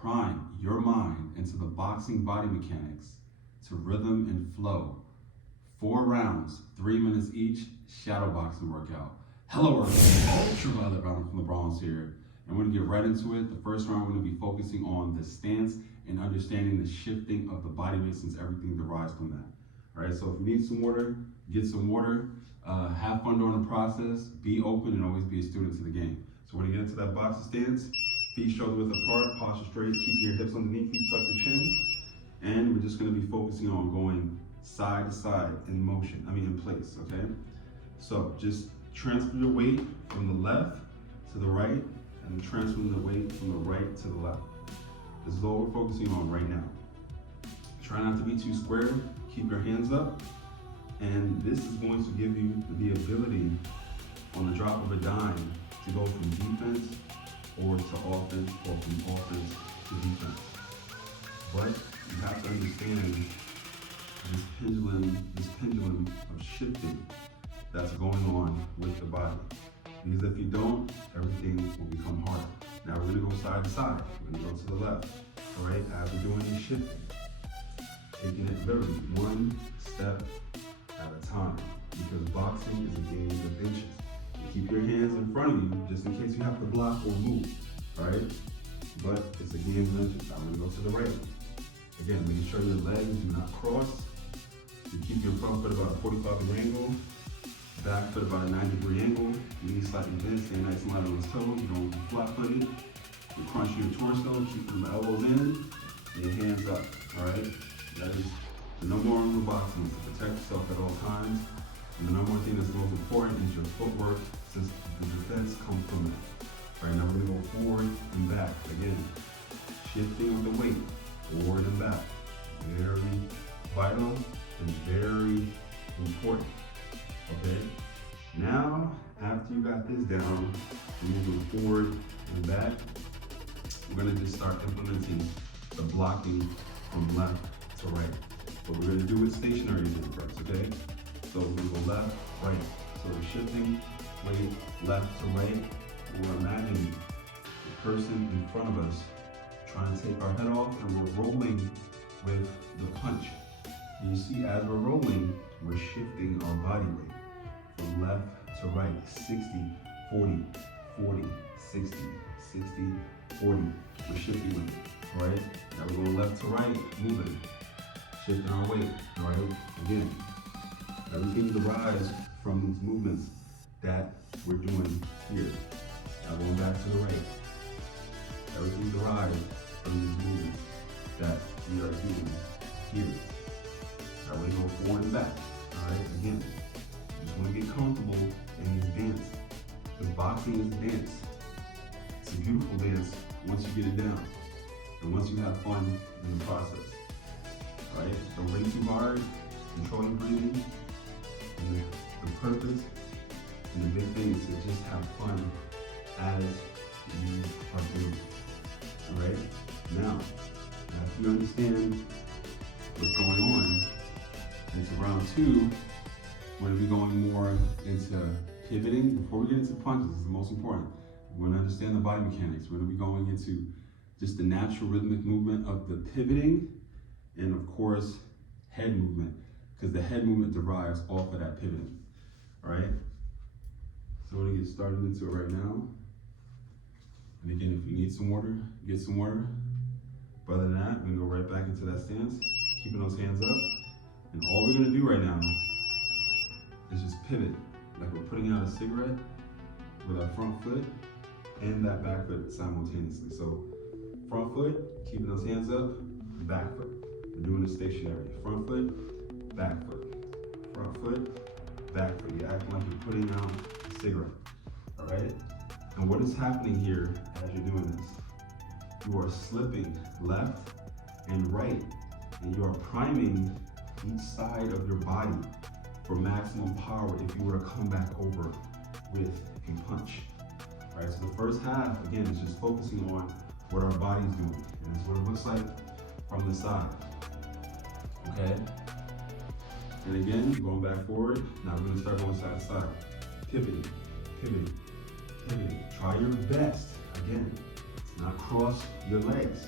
prime your mind into the boxing body mechanics to rhythm and flow. 4 rounds, 3 minutes each, shadow boxing workout. Hello, Earth, ultraviolet round from the Bronx here. And we're gonna get right into it. The first round, we're gonna be focusing on the stance and understanding the shifting of the body weight since everything derives from that. All right, so if you need some water, get some water. Have fun during the process, be open, and always be a student to the game. So we're gonna get into that boxing stance. Feet shoulder width apart, posture straight, keep your hips underneath you, tuck your chin. And we're just gonna be focusing on going side to side in place, okay? So just transfer your weight from the left to the right and transfer the weight from the right to the left. This is all we're focusing on right now. Try not to be too square, keep your hands up, and this is going to give you the ability on the drop of a dime to go from defense or to offense or from offense to defense. But you have to understand this pendulum of shifting that's going on with the body. Because if you don't, everything will become harder. Now we're gonna go side to side. We're gonna go to the left. All right, as we're doing this shifting, taking it literally one step at a time. Because boxing is a game of inches. You keep your hands in front of you just in case you have to block or move, all right? But it's a game of inches. I'm gonna go to the right. Again, making sure your legs do not cross. You keep your front foot about a 45-degree angle, back foot about a 90-degree angle, knees slightly bent, stay nice and light on the toes, you don't flat-footed. You crunch your torso, keep the elbows in, and your hands up, all right? That is the number one rule of boxing, is to protect yourself at all times. And the number one thing that's most important is your footwork, since the defense comes from that. All right, now we're gonna go forward and back. Again, shifting with the weight, forward and back. Very vital and very important, okay? Now, after you got this down, we're moving forward and back. We're gonna just start implementing the blocking from left to right. But we're gonna do it stationary first, okay? So we're gonna go left, right. So we're shifting, weight, left to right. We're imagining the person in front of us trying to take our head off, and we're rolling with the punch. You see, as we're rolling, we're shifting our body weight from left to right, 60, 40, 40, 60, 60, 40. We're shifting with it, all right? Now we're going left to right, moving, shifting our weight, all right? Again, everything derives from these movements that we're doing here. Now going back to the right, everything derives from these movements that we are doing here. Now we go forward and back, all right? Again, you just want to get comfortable in this dance. Because boxing is a dance. It's a beautiful dance once you get it down and once you have fun in the process, all right? Don't breathe too hard, control your breathing, and the purpose and the big thing is to just have fun as you are doing, all right? Now, after you understand what's going on, into round two, we're gonna be going more into pivoting. Before we get into punches, this is the most important. We're gonna understand the body mechanics. We're gonna be going into just the natural rhythmic movement of the pivoting and of course, head movement, because the head movement derives off of that pivoting, all right? So we're gonna get started into it right now. And again, if you need some water, get some water. But other than that, we're gonna go right back into that stance, keeping those hands up. And all we're gonna do right now is just pivot, like we're putting out a cigarette with our front foot and that back foot simultaneously. So front foot, keeping those hands up, back foot. We're doing it stationary. Front foot, back foot. Front foot, back foot. You're acting like you're putting out a cigarette, all right? And what is happening here as you're doing this? You are slipping left and right, and you are priming each side of your body for maximum power if you were to come back over with a punch. All right, so the first half, again, is just focusing on what our body's doing. And that's what it looks like from the side, okay? And again, going back forward. Now we're gonna start going side to side. Pivoting, pivoting, pivoting. Try your best, again, to not cross your legs.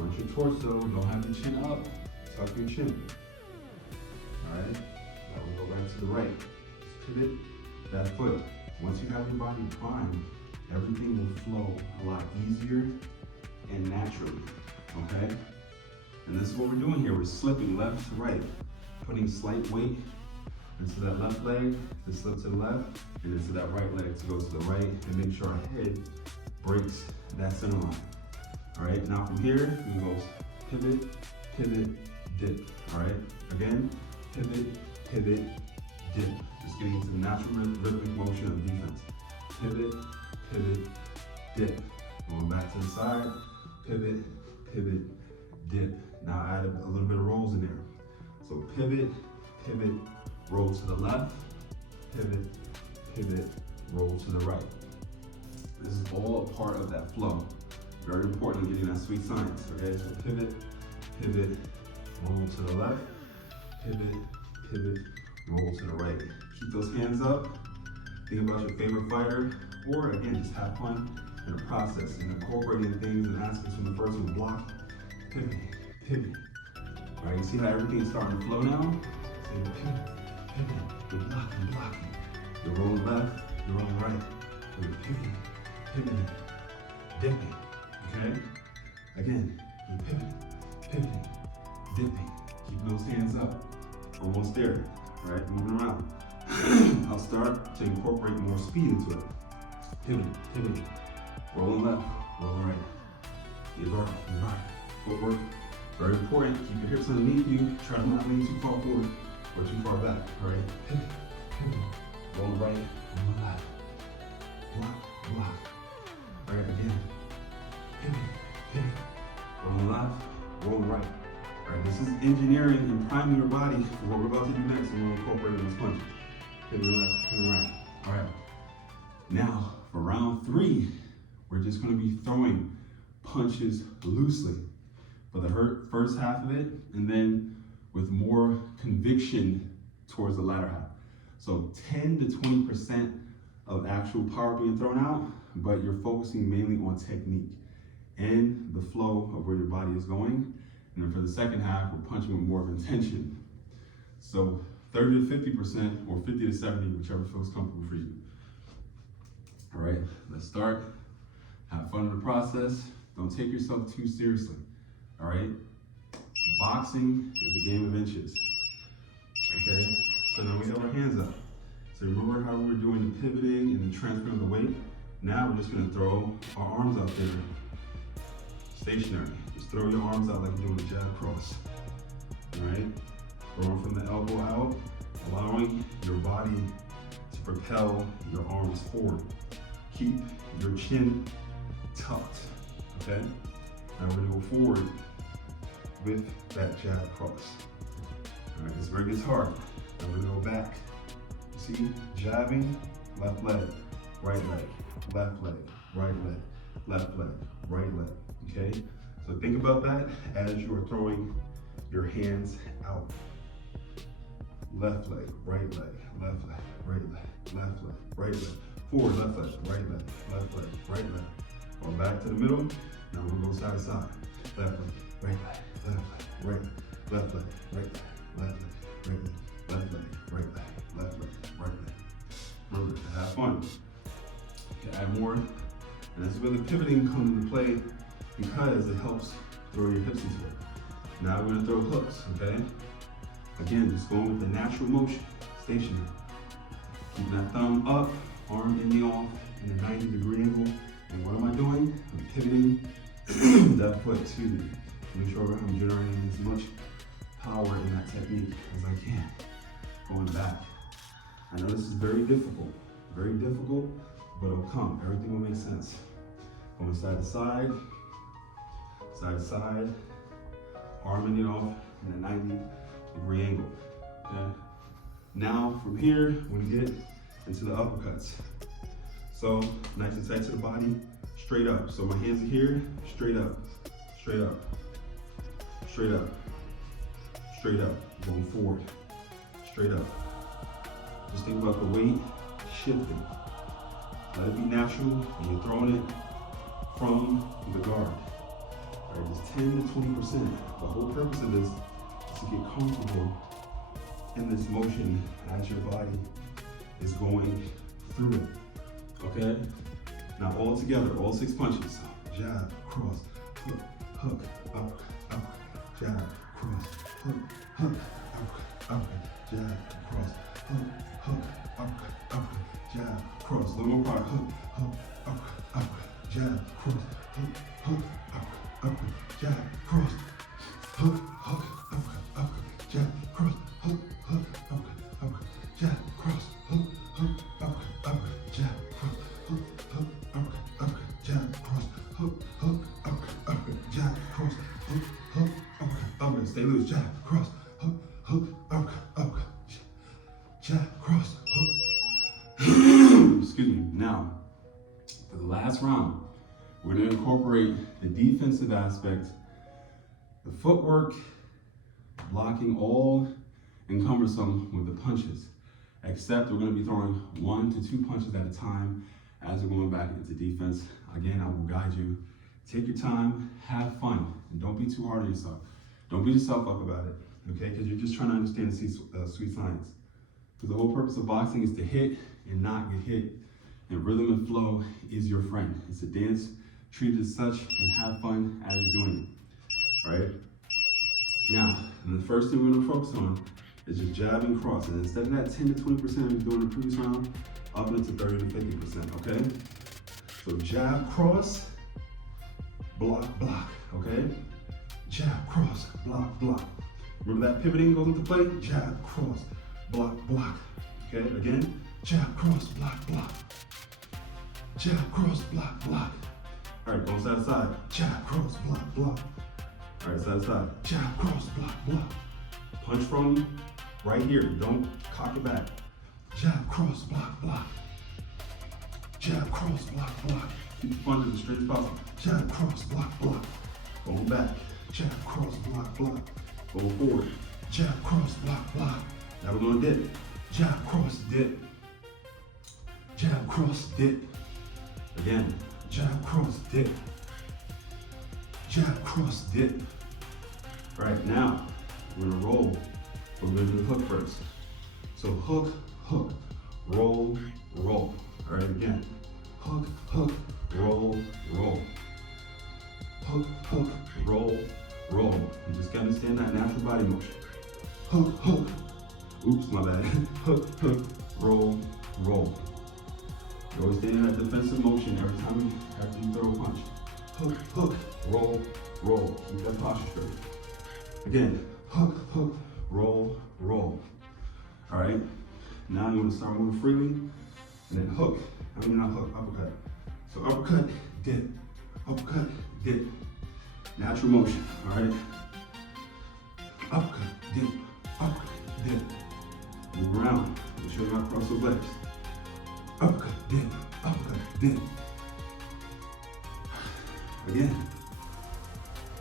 Punch your torso, don't have your chin up, tuck your chin. All right, now we'll go back to the right. Pivot that foot. Once you have your body primed, everything will flow a lot easier and naturally, okay? And this is what we're doing here. We're slipping left to right, putting slight weight into that left leg to slip to the left, and into that right leg to go to the right, and make sure our head breaks that center line. All right, now from here, we go pivot, pivot, dip. All right, again, pivot, pivot, dip. Just getting into the natural rhythmic motion of defense. Pivot, pivot, dip. Going back to the side, pivot, pivot, dip. Now add a little bit of rolls in there. So pivot, pivot, roll to the left, pivot, pivot, roll to the right. This is all a part of that flow. Very important in getting that sweet science, okay? So pivot, pivot, roll to the left, pivot, pivot, roll to the right. Keep those hands up. Think about your favorite fighter, or again, just have fun in the process and incorporating things and aspects from the first one. Block, pivot, pivot. All right, you see how everything is starting to flow now? So you're pivot, pivot, you're blocking, blocking. You're rolling left, you're rolling right. So you're pivoting, pivoting, dipping, okay? Again, you're pivoting, pivoting, dipping. Keep those hands up. Almost there, all right? Moving around. I'll start to incorporate more speed into it. Pivoting, pivoting, rolling left, rolling right. Your right, footwork. Very important. Keep your hips underneath you. Try to not lean too far forward or too far back. All right. Pivot, pivot. Roll right, roll left. Block, block. All right, again. Pivot, pivot. Roll left, roll right. All right, this is engineering and priming your body for what we're about to do next, and we'll incorporate it in this punch. Pivot left, pivot right. All right. Now, for round 3, we're just going to be throwing punches loosely for the first half of it, and then with more conviction towards the latter half. So 10 to 20% of actual power being thrown out, but you're focusing mainly on technique and the flow of where your body is going. And then for the second half, we're punching with more of intention. So 30 to 50% or 50 to 70, whichever feels comfortable for you. All right, let's start. Have fun in the process. Don't take yourself too seriously. All right? Boxing is a game of inches. Okay? So now we have our hands up. So remember how we were doing the pivoting and the transferring of the weight? Now we're just gonna throw our arms out there stationary. Just throw your arms out like you're doing a jab cross. All right? Throwing from the elbow out, allowing your body to propel your arms forward. Keep your chin tucked, okay? Now we're gonna go forward with that jab cross. All right, this is where it gets hard. Now we're gonna go back. You see, jabbing, left leg, right leg, left leg, right leg, left leg, right leg, okay? So think about that as you are throwing your hands out. Left leg, right leg, left leg, right leg, left leg, right leg, forward, left leg, right leg, left leg, right leg. Or back to the middle. Now we're gonna go side to side. Left leg, right leg, left leg, right leg, left leg, right leg, left leg, right leg, left leg, left leg, right leg. Remember to have fun. You can add more. And that's where the pivoting comes into play because it helps throw your hips into it. Now we're gonna throw hooks, okay? Again, just going with the natural motion, stationary. Keeping that thumb up, arm in the off, in a 90-degree angle. And what am I doing? I'm pivoting that foot to make sure I'm generating as much power in that technique as I can. Going back. I know this is very difficult, but it'll come. Everything will make sense. Going side to side, arm in the off in a 90-degree angle. Okay? Now from here, we get into the uppercuts. So nice and tight to the body, straight up. So my hands are here, straight up, straight up, straight up, straight up, going forward, straight up. Just think about the weight shifting. Let it be natural when you're throwing it from the guard. All Right, just 10 to 20%. The whole purpose of this is to get comfortable in this motion as your body is going through it. Okay? Now all together, all 6 punches. Jab, cross, hook, hook, up, jab, cross, hook, hook, up, jab, cross, hook, up, jab, cross. A little more power. Hook, up, jab, cross, hook, up, jab, cross, hook, up, jab, cross, hook, up, jab, cross, hook, up, jab, cross, hook, up, jab, cross, hook, up, jab, cross, hook, up, stay loose, jab, cross, hook, up, jab, cross, hook. Excuse me. Now, for the last round, we're going to incorporate the defensive aspect, the footwork, blocking all encumbersome with the punches, except we're going to be throwing 1 to 2 punches at a time as we're going back into defense. Again, I will guide you. Take your time, have fun, and don't be too hard on yourself. Don't beat yourself up about it, okay? Because you're just trying to understand the sweet science. Because the whole purpose of boxing is to hit and not get hit. And rhythm and flow is your friend. It's a dance. Treat it as such and have fun as you're doing it, all right? Now, the first thing we're gonna focus on is just jab and cross. And instead of that 10 to 20% we were doing in the previous round, up into 30 to 50%, okay? So jab, cross, block, okay? Jab, cross, block. Remember that pivoting goes into play? Jab, cross, block, okay? Again, jab, cross, block. Jab, cross, block. All right, go side to side. Jab, cross, block. All right, side to side. Jab, cross, block. Punch from right here. Don't cock it back. Jab, cross, block. Jab, cross, block. Keep the punches as straight as possible. Jab, cross, block. Going back. Jab, cross, block. Go forward. Jab, cross, block. Now we're going to dip. Jab, cross, dip. Jab, cross, dip. Again. Jab, cross, dip. Jab, cross, dip. All right, now we're gonna roll. We're gonna do the hook first. So hook, roll. All right, again. Hook, roll. Hook, roll. You just gotta understand that natural body motion. Hook. Oops, my bad. Hook, roll. You always stay in that defensive motion every time after you throw a punch. Hook, roll. Keep that posture straight. Again, hook, roll. All right, now you want to start moving freely, and then hook. Not hook, uppercut. So uppercut, dip. Natural motion, all right? Uppercut, dip. Move around, make sure you're not cross those legs. Uppercut, dip. Again.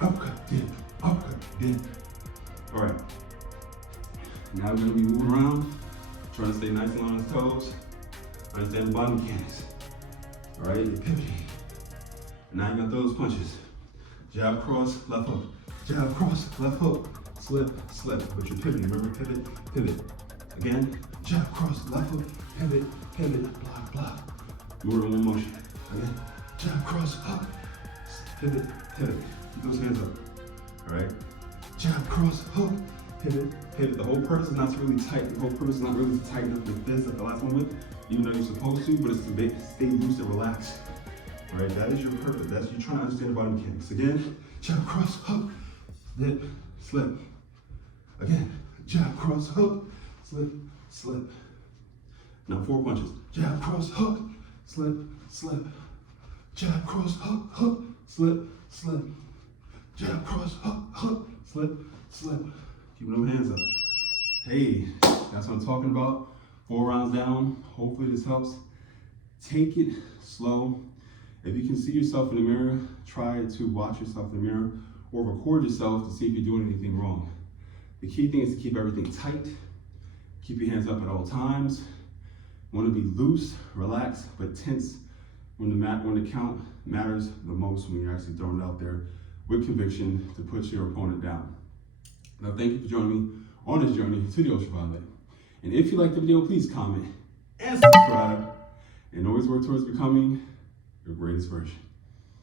Uppercut, dip. All right. Now we're gonna be moving around, trying to stay nice and on his toes. Understand the body mechanics. All right, you're pivoting. Now you're gonna throw those punches. Jab, cross, left hook. Jab, cross, left hook. Slip. But you're pivoting. Remember, pivot. Again, jab, cross, left hook. Pivot. Block. Move in one motion. Again, jab, cross, hook. Pivot. Keep those hands up. All right. Jab, cross, hook. Pivot. The whole purpose is not to really tighten. The whole purpose is not really to tighten up the fist at the last moment, even though you're supposed to, but it's to stay loose and relaxed. All right, that is your purpose. That's you trying to understand body mechanics. Again, jab, cross, hook, dip, slip. Again, jab, cross, hook, slip. Now 4 punches. Jab, cross, hook, slip. Jab, cross, hook, slip. Jab, cross, hook, slip. Keep them hands up. Hey, that's what I'm talking about. 4 rounds down. Hopefully this helps. Take it slow. If you can see yourself in the mirror, try to watch yourself in the mirror or record yourself to see if you're doing anything wrong. The key thing is to keep everything tight. Keep your hands up at all times. You want to be loose, relaxed, but tense when the count matters the most when you're actually throwing it out there with conviction to put your opponent down. Now, thank you for joining me on this journey to the ultraviolet. And if you like the video, please comment and subscribe. And always work towards becoming your greatest version.